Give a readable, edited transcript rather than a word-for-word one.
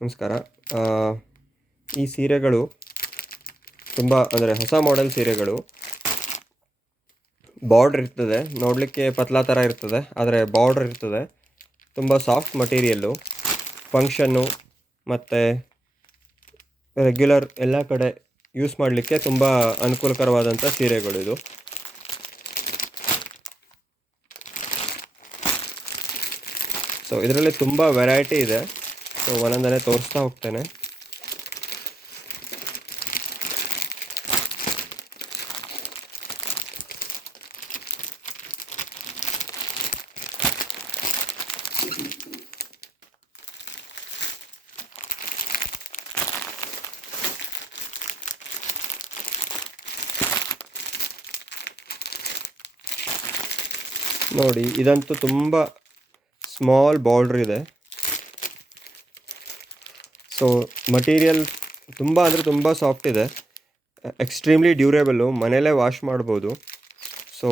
ನಮಸ್ಕಾರ. ಆ, ಈ ಸೀರೆಗಳು ತುಂಬ ಅಂದರೆ ಹೊಸ ಮಾಡೆಲ್ ಸೀರೆಗಳು. ಬಾರ್ಡ್ರ್ ಇರ್ತದೆ, ನೋಡಲಿಕ್ಕೆ ಪತ್ಲಾ ಥರ ಇರ್ತದೆ, ಆದರೆ ಬಾರ್ಡ್ರ್ ಇರ್ತದೆ. ತುಂಬ ಸಾಫ್ಟ್ ಮಟೀರಿಯಲ್ಲು, ಫಂಕ್ಷನ್ನು ಮತ್ತು ರೆಗ್ಯುಲರ್ ಎಲ್ಲ ಕಡೆ ಯೂಸ್ ಮಾಡಲಿಕ್ಕೆ ತುಂಬ ಅನುಕೂಲಕರವಾದಂಥ ಸೀರೆಗಳಿದು. ಸೊ ಇದರಲ್ಲಿ ತುಂಬ ವೆರೈಟಿ ಇದೆ. ಸೊ ಒಂದೊಂದನ್ನೇ ತೋರಿಸ್ತಾ ಹೋಗ್ತೇನೆ. ನೋಡಿ, ಇದಂತೂ ತುಂಬ ಸ್ಮಾಲ್ ಬಾರ್ಡ್ರ್ ಇದೆ. ಸೊ ಮಟೀರಿಯಲ್ ತುಂಬ ಅಂದರೆ ತುಂಬ ಸಾಫ್ಟ್ ಇದೆ, ಎಕ್ಸ್ಟ್ರೀಮ್ಲಿ ಡ್ಯೂರೇಬಲ್ಲು, ಮನೆಯಲ್ಲೇ ವಾಶ್ ಮಾಡ್ಬೋದು. ಸೊ